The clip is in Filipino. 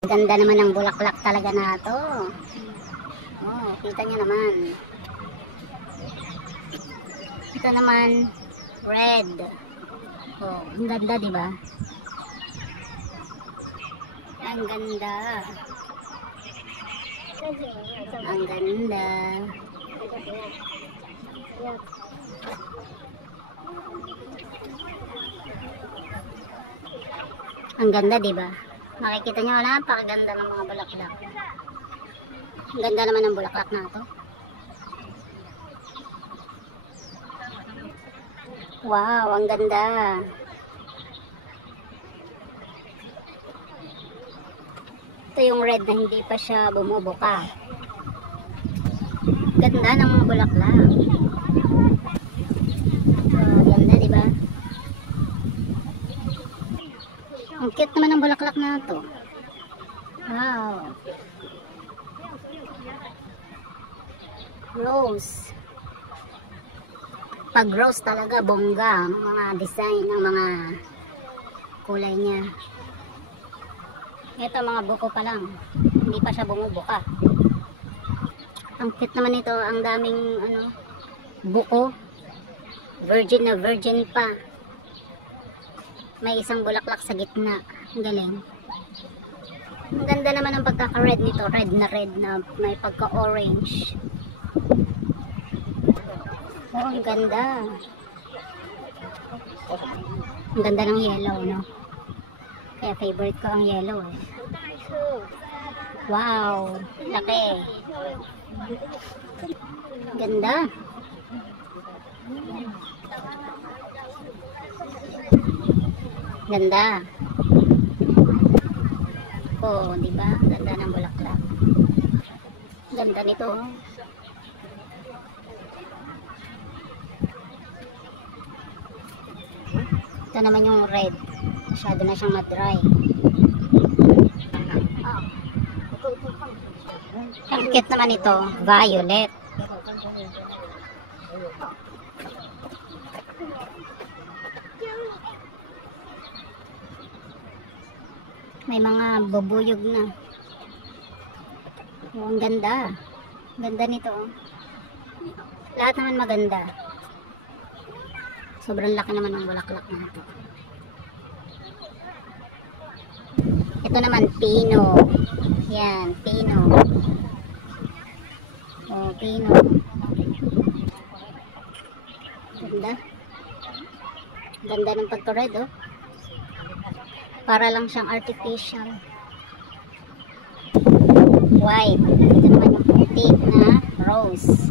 Ganda naman ng bulaklak talaga na to. Oh, kita nyo naman. Ito naman red. Oh, ang ganda, di ba? Ang ganda. Ang ganda. Ang ganda, di ba? Makikita nyo, napakaganda ng mga bulaklak. Ang ganda naman ng bulaklak na ito. Wow, ang ganda. Ito yung red na hindi pa siya bumubuka. Ganda ng mga bulaklak. Ganda, di ba? Ang cute naman ng bulaklak na ito. Wow. Rose. Pag rose talaga, bongga. Ang mga design, ang mga kulay niya. Ito, mga buko pa lang. Hindi pa siya bumubuka. Ang cute naman ito. Ang daming buko. Virgin na virgin pa. May isang bulaklak sa gitna. Ang galing. Ang ganda naman ang pagkaka-red nito. Red na may pagka-orange. Oh, ang ganda. Ang ganda ng yellow, no? Kaya favorite ko ang yellow, eh. Wow! Laki. Ganda. Ganda. Oh, di ba? Ganda ng bulaklak. Ganda nito. Ito naman yung red. Masyado na siyang ma-dry. Ang cute naman ito, violet. May mga bubuyog na. Oh, ang ganda. Ganda nito. Lahat naman maganda. Sobrang laki naman ng bulaklak na ito. Ito naman, pino. Yan, pino. Oh, pino. Ganda. Ganda ng pagka-red, oh. Para lang siyang artificial. White. Ito naman yung puti na rose.